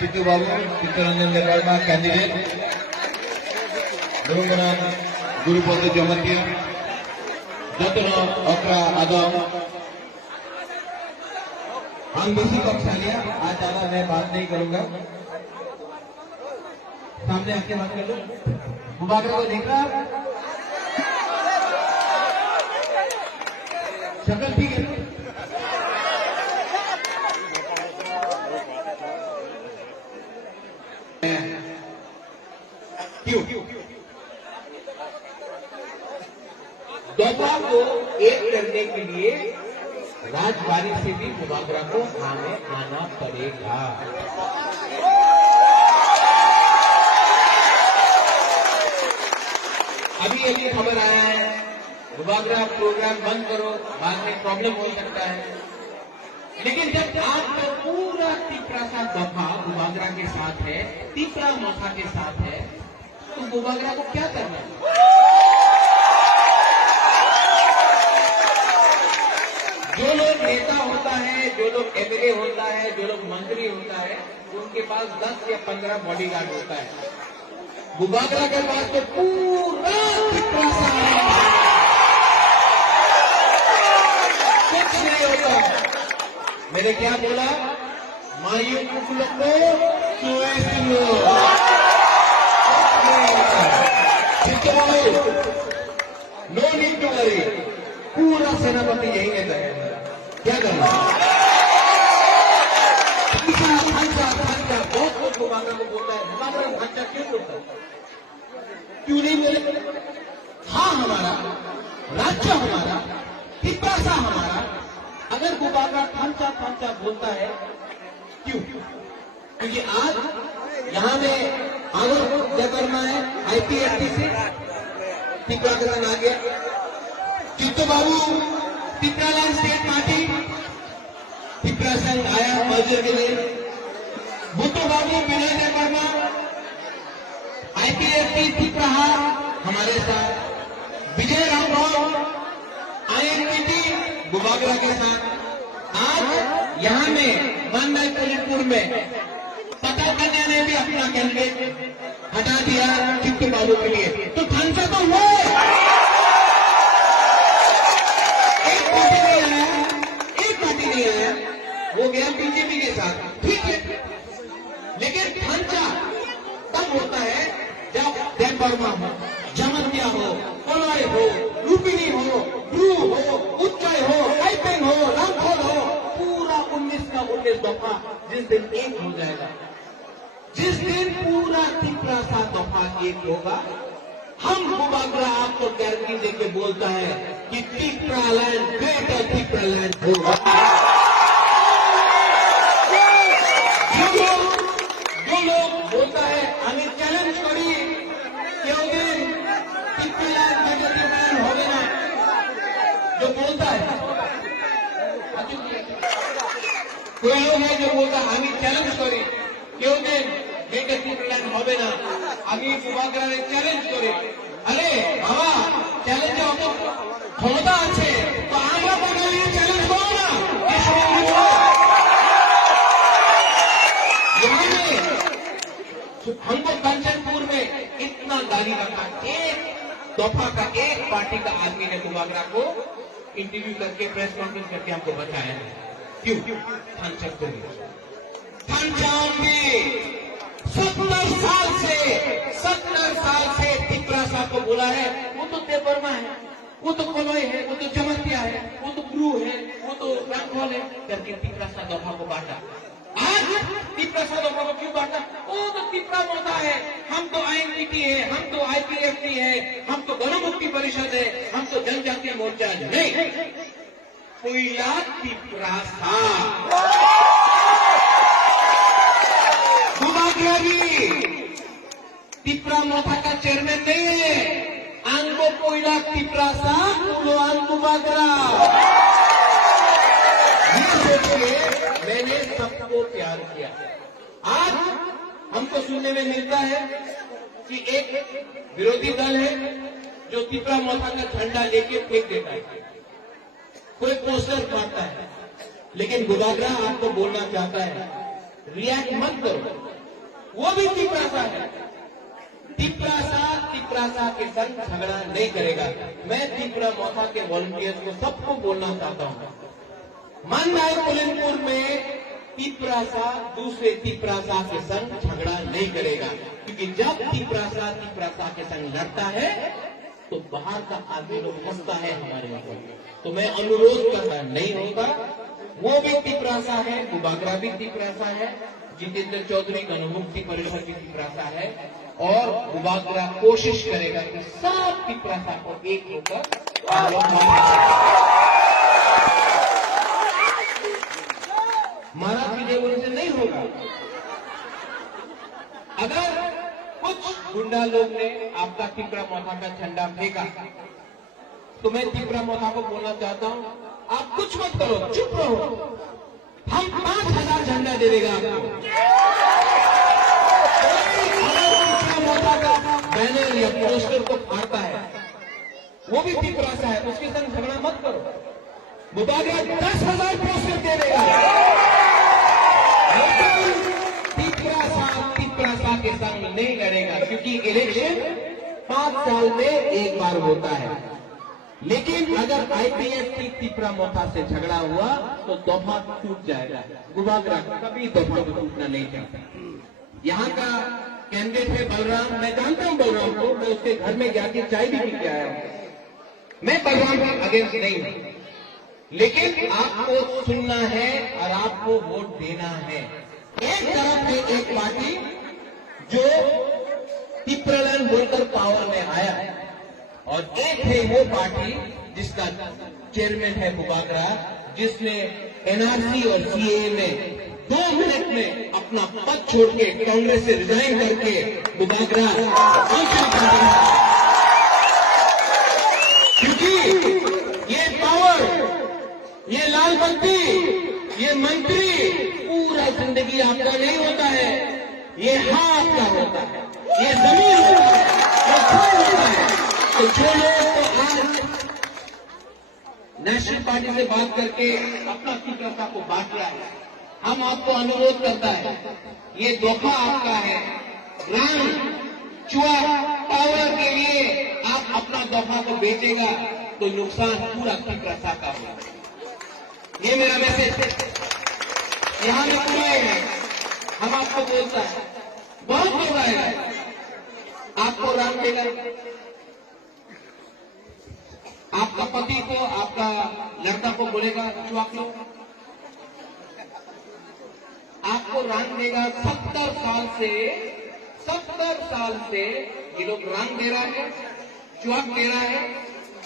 चित्तूबाबू Chittaranjan Debbarma candidate गुरुपद जमती जतन अकरा आदम हम बेसी कक्षा लिया। आज ज्यादा मैं बात नहीं करूंगा, सामने आके बात कर लो। मुबागरा को देख रहा शक्ल ठीक है। क्यों दफा को एक करने के लिए राजबारी से भी मुबागरा को आना पड़ेगा। अभी खबर आया है मुबागरा प्रोग्राम बंद करो, बाद में प्रॉब्लम हो सकता है। लेकिन जब आपका पूरा तीसरा सा दफा मुबागरा के साथ है, तीसरा मौका के साथ है, तो मुबागरा को क्या करना है? जो लोग नेता होता है, जो लोग एमएलए होता है, जो लोग मंत्री होता है, उनके पास 10 या 15 बॉडीगार्ड होता है। मुबागरा के पास तो पूरा कुछ नहीं होता। मैंने क्या बोला? मायूं कुकुलों को सोए सुनो। नो नीड टू वरी, पूरा सेनापति यही कहता है। क्या करना? बहुत कुछ मुबागरा को बोलता है। मुबागरा भाषा क्यों बोलता है? क्यों नहीं बोले? हाँ, हमारा राज्य, हमारा पिपासा, हमारा। अगर मुबागरा खांचा बोलता है, क्यों? क्योंकि आज यहाँ में आगे क्या करना है? आईपीएसटी से टीकाकरण आ गया। चित्तूबाबू पिपरालैंड स्टेट पार्टी पिपरा संघ आया मर्जर के लिए। बुद्धू बाबू विनय देवर्मा आईपीएसटी पिपरा हमारे साथ। विजय राम आईएनपीटी मुबागरा के साथ। आज यहाँ में मंडल पुलिसपुर में पता कन्या ने भी अपना कैंडिडेट हटा दिया चित्तूबाबू के लिए। तो थानसा तो वो एक पार्टी नहीं आया, वो गया बीजेपी के साथ, ठीक है। लेकिन थानसा तब होता है जब देवर्मा हो, जमतिया हो, कोलाई हो, लुम्बिनी हो, ध्रुव हो, उच्चय हो, आईपेन हो, रामखोल हो, पूरा 19 का 19 दफा जिस दिन एक हो जाएगा, जिस दिन पूरा तीसरा सा दफा एक होगा, हम मुबागरा आपको गारंटी देके बोलता है कि पिपरालैंड ग्रेटर पिपरालैंड होगा। जो लोग बोलता है हमें चैलेंज करी क्योंकि पिपरालैंड ग्रेटर पिपरालैंड होगा ना, जो बोलता है कोई लोग है जो बोलता है हमें चैलेंज करी क्योंकि ग्रेटर पिपरालैंड होगा ना, अभी मुबागरा ने चैलेंज करे। अरे बाबा, चैलेंज ক্ষমতা আছে তো আমরা বাঙালি চ্যালেঞ্জ করো না। दफा का एक पार्टी का आदमी ने गुबागरा को इंटरव्यू करके प्रेस कॉन्फ्रेंस करके हमको बताया है। क्यों? थानचक को 70 साल से तिपरा साहब को बोला है, वो तो तेपरमा है, वो तो कोलोई है, वो तो चमत्या है, वो तो गुरु है, वो तो रंगोल है करके तिपरा सा दफा को बांटा। आज तिपरा सा दफा को क्यों बांटा? वो तो तिपरा मोता है, हम तो आईएनटीटी है, हम तो आईपीएफटी है, हम तो गणमुक्ति परिषद है, हम तो जनजातीय मोर्चा है। नहीं, कोयला तिपरा सा गुबागरा भी तिपरा मोथा का चेयरमैन नहीं है। आंगो कोयला तिपरा सा कुलोआन गुबागरा। ये सोच के मैंने सबको प्यार किया। आज हमको सुनने में मिलता है कि एक विरोधी दल है जो तिपरा मोथा का झंडा लेके फेंक देता है, कोई पोस्टर मारता है, लेकिन गुबागरा आपको बोलना चाहता है, रिएक्ट मत करो, वो भी तिपरासा है। तिपरासा के संग झगड़ा नहीं करेगा। मैं तिपरा मोथा के वॉलंटियर्स को सबको बोलना चाहता हूं, मान राय पुलिनपुर में तिपरासा दूसरे तिपरासा के संग झगड़ा नहीं करेगा, क्योंकि जब तिपरासा के संग लड़ता है तो बाहर का आदमी लोग हंसता है हमारे ऊपर। तो मैं अनुरोध करना नहीं होगा, वो भी तिपरासा है, गुबागरा भी तिपरासा है, जितेंद्र चौधरी गणमुक्ति परिषद भी तिपरासा है, और गुबागरा कोशिश करेगा कि सब तिपरासा को एक होकर महाराज की जय से नहीं होगा। अगर कुछ गुंडा लोग ने आपका तिपरा मोथा का झंडा फेंका तो मैं तिपरा मोथा को बोलना चाहता हूं, आप कुछ मत करो, चुप रहो, हम 5000 झंडा दे देगा आपको। तिपरा मोथा का बैनर या पोस्टर को फाड़ता है, वो भी तिपरासा है, उसके संग झगड़ा मत करो। गुबागरा 10,000 पोस्टर दे देगा, तिपरासा के संग नहीं लड़ेगा, क्योंकि इलेक्शन 5 साल में एक बार होता है। लेकिन अगर आईपीएफटी तिपरा मोथा से झगड़ा हुआ तो दफा टूट जाएगा। गुबागरा कभी दफा को टूटना नहीं चाहता। यहाँ का कैंडिडेट है बलराम, मैं जानता हूँ बलराम को, मैं उसके घर में जाके चाय भी पी के आया हूँ। मैं बलराम के अगेंस्ट नहीं हूँ, लेकिन आपको सुनना है और आपको वोट देना है। एक तरफ है एक पार्टी जो तिपरालैंड बोलकर पावर में आया है, और एक है वो पार्टी जिसका चेयरमैन है गुबागरा, जिसने एनआरसी और सीएए में 2 मिनट में अपना पद छोड़ के कांग्रेस से रिजाइन करके गुबागरा क्योंकि ये पावर, ये लाल बत्ती, ये मंत्री पूरा जिंदगी आपका नहीं होता है, ये हाथ का होता है, ये जमीन होता है, ये खून होता है। तो जो लोग तो आज नेशनल पार्टी से बात करके अपना तिपरासा को बांट रहा है, हम आपको अनुरोध करता है, ये धोखा आपका है। राम चुआ पावर के लिए आप अपना धोखा को बेचेगा तो नुकसान पूरा तिपरासा का होगा। ये मेरा मैसेज है। यहाँ में पूरा है, हम आपको बोलता है, बहुत मजा आएगा, आपको राम देगा, आपका पति को, आपका लड़का को बोलेगा चुआक लो, आपको रंग देगा। 70 साल से ये लोग रंग दे रहा है, चुआक दे रहा है,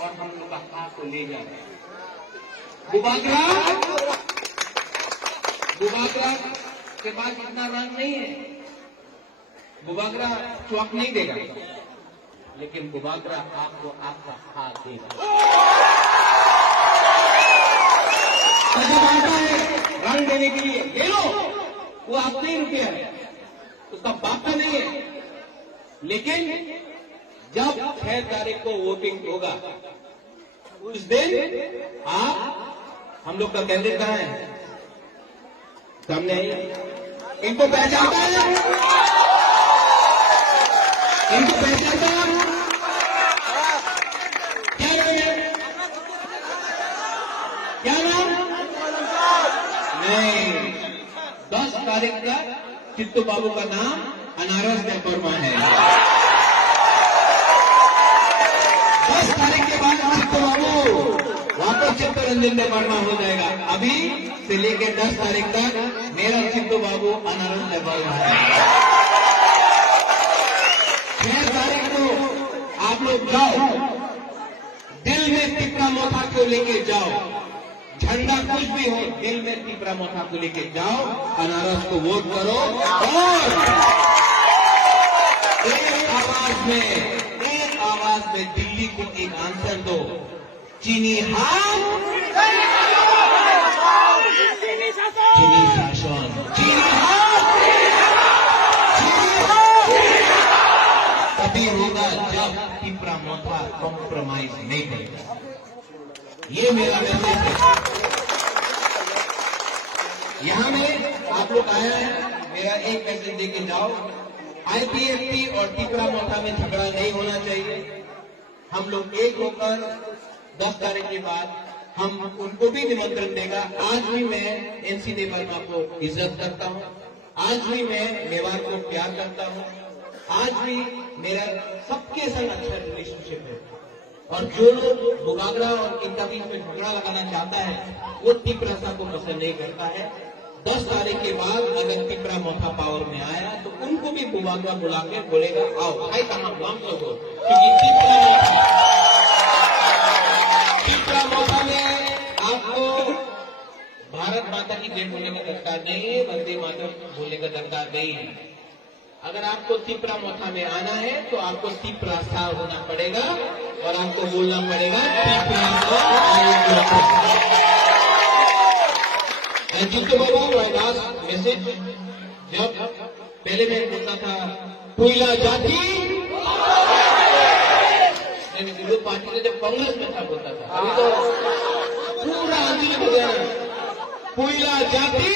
और हम लोग का हाथ को ले जा रहे हैं। गुबागरा के पास इतना रंग नहीं है, गुबागरा चुआक नहीं देगा, लेकिन गुबागरा आपको आपका हाथ देगा। जब आता है रंग देने के लिए, ले लो, वो आपका ही रुपया है, उसका बाप का नहीं है। लेकिन जब 6 तारीख को वोटिंग होगा, उस दिन आप, हम लोग का कैंडिडेट कहाँ है, सामने आइए, इनको पहचानता है, इनको पहचानता है, तारीख तक चित्तू बाबू का नाम अनारस में वर्मा है। 10 तारीख के बाद चित्तू बाबू वापस चित्तरंजन में वर्मा हो जाएगा। अभी से लेकर 10 तारीख तक मेरा चित्तू बाबू अनारस में वर्मा है। 6 तारीख को आप लोग जाओ, दिल में तिपरा मोथा को लेके जाओ, झंडा कुछ भी हो, दिल में तिपरा मोथा को लेके जाओ, अनारस को वोट करो और एक आवाज में दिल्ली को एक आंसर दो, चीनी हाँ, चीनी शासन, चीनी हाँ, तभी होगा जब तिपरा मोथा कॉम्प्रोमाइज नहीं करेगा। ये मेरा मैसेज है। यहां में आप लोग आया है, मेरा एक मैसेज देके जाओ, आईपीएफटी और तिपरा मोथा में झगड़ा नहीं होना चाहिए। हम लोग एक होकर 10 तारीख के बाद हम उनको भी निमंत्रण देगा। आज भी मैं एनसी वर्मा को इज्जत करता हूं, आज भी मैं मेवाड़ को प्यार करता हूं, आज भी मेरा सबके संग अच्छा रिलेशनशिप है। और जो लोग बुगागरा और इनका बीच में झगड़ा लगाना चाहता है वो तिपरा को पसंद नहीं करता है। 10 तारीख के बाद अगर तिपरा मोथा पावर में आया तो उनको भी बुगागरा बुला के बोलेगा आओ भाई कहाँ हम लोग हो, क्योंकि तिपरा मोथा में आपको भारत माता की जय बोलने का दरकार नहीं है, वंदे मातरम बोलने का दरकार नहीं है। अगर आपको तिपरा मोथा में आना है तो आपको तिपरा सा होना पड़ेगा और आपको बोलना पड़ेगा चित्तू बाबू लास्ट मैसेज। जब पहले मैं बोलता था पुइला जाति, विरोध पार्टी ने जब कांग्रेस में था बोलता था, अभी तो पूरा आंदोलन हो गया, पुइला जाति,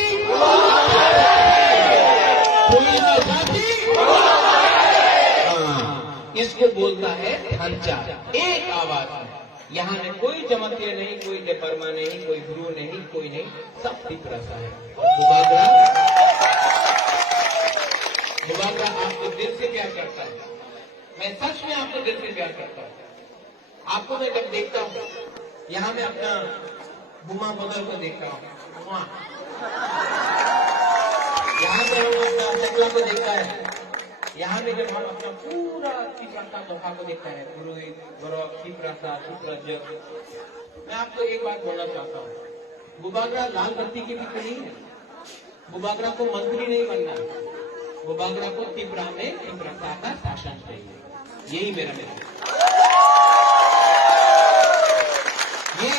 पुइला जाति, इसको बोलता है ढांचा, एक आवाज है। यहाँ में कोई चमत्कार नहीं, कोई जयपरमा नहीं, कोई गुरु नहीं, कोई नहीं, सब तिपरा सा है। बुगागरा आपको दिल से प्यार करता है, मैं सच में आपको दिल से प्यार करता हूँ। आपको मैं जब देखता हूँ, यहाँ में अपना बुमा बदल को देखता हूँ, यहाँ पे हम अपना चकला को देखता है, यहाँ में जब हम अपना पूरा तिपरा मोथा को देखता है, गुरु तिपरा, मैं आपको एक बात बोलना चाहता हूँ, बुगागरा लाल बत्ती की भी नहीं है, बुगागरा को मंत्री नहीं बनना, बुगागरा को तिपरा में तिपरा का शासन चाहिए। यही मेरा मैसेज। ये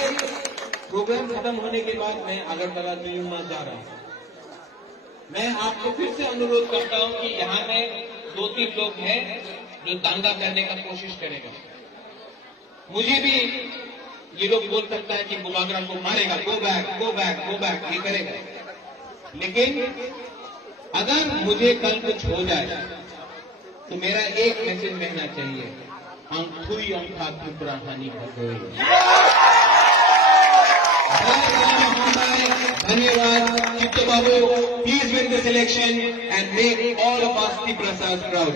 प्रोग्राम खत्म होने के बाद मैं अगरतला न्यूमा जा रहा हूँ। मैं आपको फिर से अनुरोध करता हूँ कि यहाँ में 2-3 लोग हैं जो दंगा करने का कोशिश करेगा। मुझे भी ये लोग बोल सकता है कि बुगागरा को मारेगा, go back go back go back, ये करेगा। लेकिन अगर मुझे कल कुछ हो जाए तो मेरा एक मैसेज कहना चाहिए, अंकुई अंखा तिपरा हानि धन्यवाद। Chittu Babu, please win the selection and make all of us Tipra proud।